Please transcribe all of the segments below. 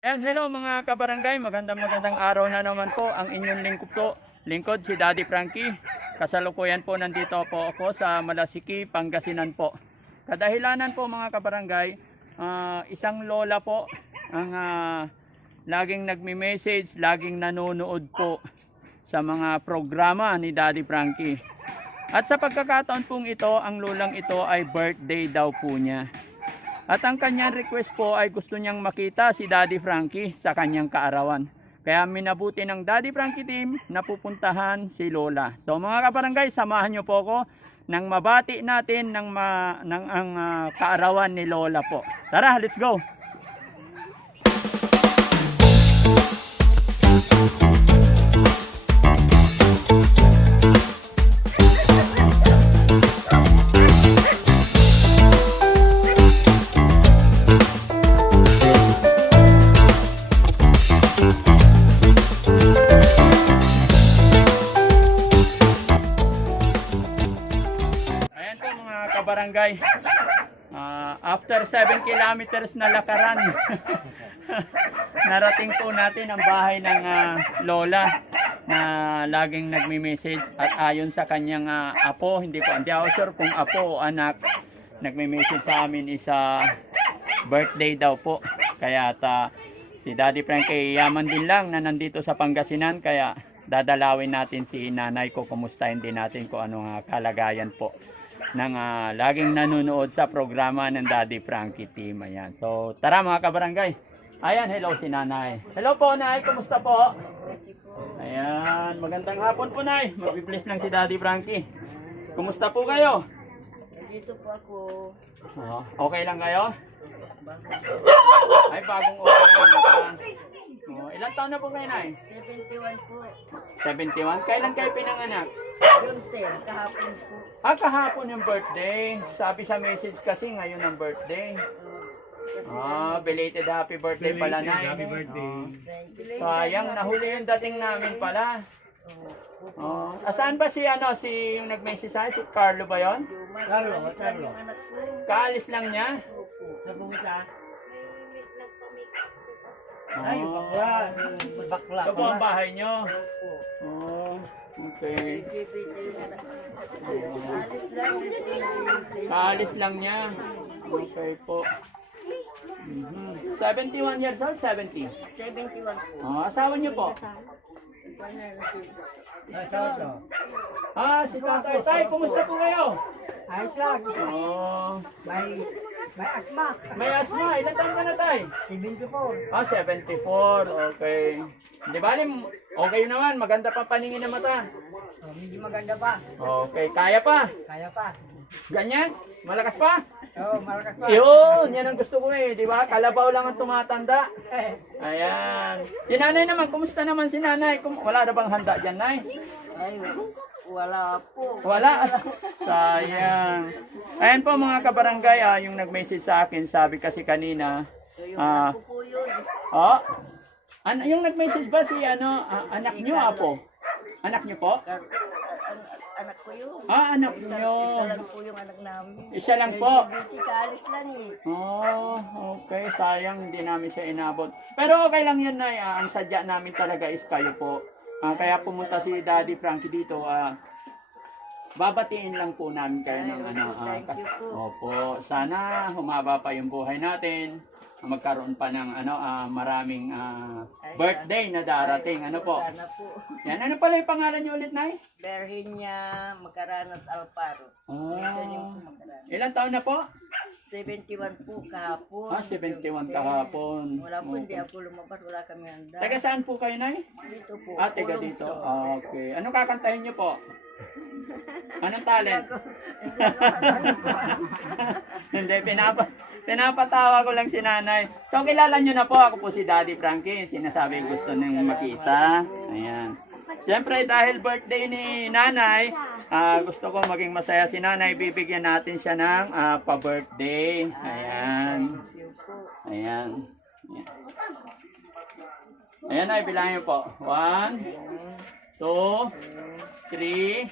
Ayan, hello mga kabarangay, magandang araw na naman po. Ang inyong lingkod si Daddy Frankie. Kasalukuyan po nandito po ako sa Malasiki, Pangasinan po. Kadahilanan po mga kabarangay, isang lola po ang laging nagme-message, laging nanonood po sa mga programa ni Daddy Frankie. At sa pagkakataon pong ito, ang lolang ito ay birthday daw po niya. At ang kanyang request po ay gusto niyang makita si Daddy Frankie sa kanyang kaarawan. Kaya minabuti ng Daddy Frankie team na pupuntahan si Lola. So mga kabarangay, samahan niyo po ako nang mabati natin ng kaarawan ni Lola po. Tara, let's go! Barangay, after 7 kilometers na lakaran narating po natin ang bahay ng lola na laging nagme-message at ayon sa kanyang apo, hindi ako sure kung apo o anak, nagme-message sa amin isa birthday daw po. Kaya si Daddy Frankie yaman din lang na nandito sa Pangasinan, kaya dadalawin natin si nanay ko, kumustahin din natin kung anong kalagayan po ng laging nanonood sa programa ng Daddy Frankie team. Ayan. So tara mga kabarangay. Ayan, hello si nanay. Hello po nay, kumusta po? Ayan, magandang hapon po nay. Magbibless lang si Daddy Frankie. Kumusta po kayo? Dito po ako. Okay lang kayo? Ay, bagong okay lang. Ilang taon na po kayo nay? 71 po. 71? Kailan kayo pinanganak? June 10, kahapon po. Kahapon yung birthday. Sabi sa message kasi ngayon ang birthday. Belated happy birthday pala na. Happy birthday. Sayang, nahuli yung dating namin pala. Saan ba si yung nag-message sa akin? Si Carlo ba yun? Carlo. Yung anak ko. Kaalis lang niya? Sa pumunta? Ay, bakla. Bakla. Ito po ang bahay nyo. Opo. Okay. LGBT yung anak ko. Alis lang. Kaalis lang niya. Okay po. 71 years old? 70? 71 po. Asawa niyo po? Asawa to. Si Tatay. Tay, kumusta po kayo? Ayos lang. May asma. May asma. Ilan taon ka na, Tay? 74. 74. Okay. Di ba, okay naman. Maganda pa paningin ng mata. Hindi maganda pa. Okay. Kaya pa? Kaya pa. Ganyan? Malakas pa? Malakas pa. Yun! Yan ang gusto ko eh. Di ba? Kalabaw lang ang tumatanda. Ayan. Si nanay naman. Kumusta naman si nanay? Wala na bang handa dyan, nay? Ay, wala po. Wala. Sayang. Ayan po mga kabarangay, yung nag-message sa akin, sabi kasi kanina, Yung anak ko po yun. yung nag-message ba si anak niyo, apo? Anak niyo po? Anak ko yun. Anak Isa niyo. lang po yung anak namin. Isa lang po. LGBT, kaalis lang eh. Okay. Sayang, hindi namin siya inabot. Pero okay lang yan, Nay. Ang sadya namin talaga is kayo po. Kaya pumunta si Daddy Frankie dito. Babatiin lang po namin kayo ng Thank you po. Opo, sana humaba pa yung buhay natin. Magkaroon pa ng maraming birthday na darating. Ano po? Sana po. Yan, ano pala yung pangalan niyo ulit, Nay? Berhinya Macaranas Alparo. Ganyan po Macaranas. Ilang taon na po? 71 po kahapon. 71 kahapon. Wala po, hindi ako lumabas. Wala kami handa. Taga saan po kayo, Nay? Dito po. Taga Pulong dito. to. Okay. Anong kakantahin niyo po? Anong talent? Hindi, pinapatawa ko lang si nanay. So, kilala nyo na po, ako po si Daddy Frankie. Sinasabi gusto nang makita. Ayan. Siyempre, dahil birthday ni nanay, gusto ko maging masaya si nanay. Bibigyan natin siya ng pa-birthday. Ayan. Ayan. Ayan ay, bilangin po. 1, 2, 3,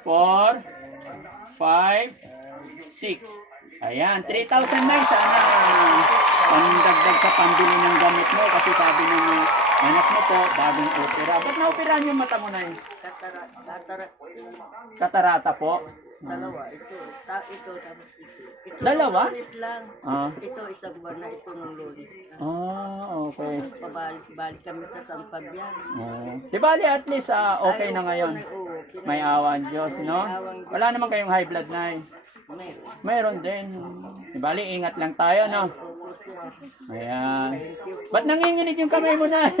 4, 5, 6. Ayan, 3,000 na. Sana pangdagdag sa pambili ng gamit mo kasi sabi ng anak mo po, bagong opera. Ba't na-operahan yung mata mo na yun? Katarak. Katarata po. Dalawa. Ito. Ito. Tapos ito. Ito. Dalawa? Lunes lang. Ah. Ito isang buwan na. Ito nung lunes. Okay. Pabalik kami sa San Fabian. Di bali at least okay na ngayon. Oo. May awan Diyos, no? Wala naman kayong high blood na eh. Meron. Mayroon din. Di bali, ingat lang tayo, no? Ayan. Ba't nanginginig yung kamay mo na?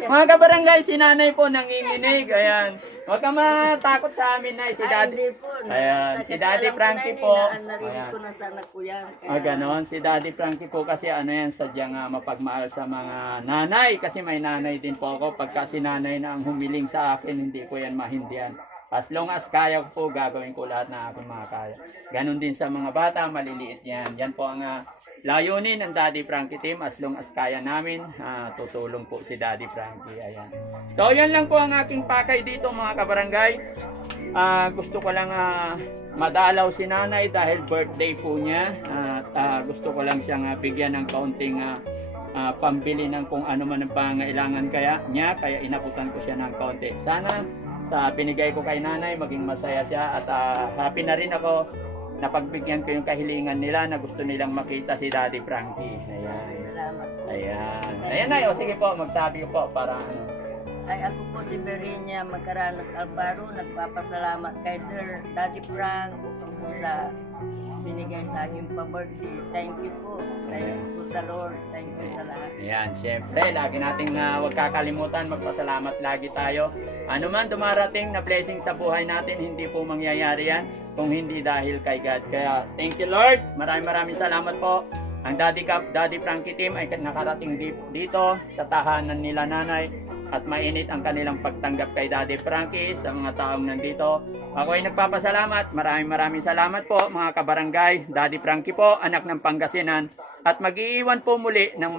Mga kabarangay, si nanay po nanginginig. Ayan. Huwag ka matakot sa amin na si daddy. Ayan. Si Daddy Frankie po. Narinig ko na sana ko yan. Ganon. Si Daddy Frankie po kasi ano yan, sadyang mapagmahal sa mga nanay. Kasi may nanay din po ako. Pagka si nanay na ang humiling sa akin, hindi ko yan mahindihan. As long as kaya ko po, gagawin ko lahat ng aking mga kaya. Ganon din sa mga bata, maliliit yan. Yan po ang layunin ng Daddy Frankie team. As long as kaya namin, tutulong po si Daddy Frankie. Ayan. So, yan lang po ang aking pakay dito mga kabarangay. Gusto ko lang madalaw si nanay dahil birthday po niya. At gusto ko lang siyang bigyan ng kaunting pambili ng kung ano man ang pangailangan niya. Kaya inabutan ko siya ng kaunti. Sana sa binigay ko kay nanay, maging masaya siya at happy na rin ako na pagbigyan ko yung kahilingan nila na gusto nilang makita si Daddy Frankie. Ayan. Salamat. Ayan. Ayan na yun. Sige po, magsabi ko po para ano. Ay ako po si Berinia Magkaranas Alvaro. Nagpapasalamat kay Sir Daddy Frank sa binigay sa aking pa-birthday. Thank you po. Thank you po sa Lord. Thank you sa lahat. Ayan, syempre, lagi nating huwag kakalimutan, magpasalamat lagi tayo. Ano man dumarating na blessing sa buhay natin, hindi po mangyayari yan kung hindi dahil kay God. Kaya, thank you Lord. Maraming salamat po. Ang Daddy Frankie team ay nakarating dito sa tahanan nila nanay at mainit ang kanilang pagtanggap kay Daddy Frankie sa mga taong nandito. Ako ay nagpapasalamat. Maraming salamat po mga kabarangay. Daddy Frankie po, anak ng Pangasinan. At mag-iiwan po muli ng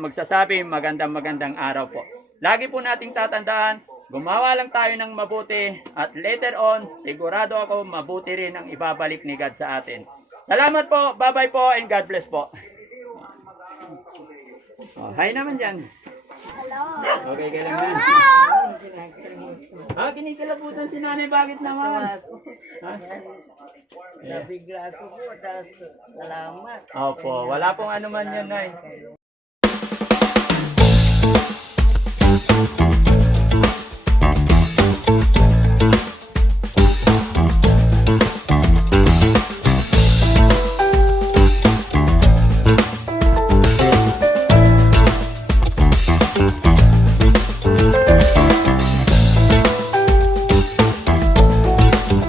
magsasabi magandang araw po. Lagi po nating tatandaan, gumawa lang tayo ng mabuti at later on, sigurado ako mabuti rin ang ibabalik ni God sa atin. Salamat po, bye-bye po, and God bless po. Hi naman dyan. Hello. Okay ka lang yan. Kinikilabutan si nanay, bakit naman? Ha? Nabigla ako po. Salamat. Opo, wala pong ano man yan, nay.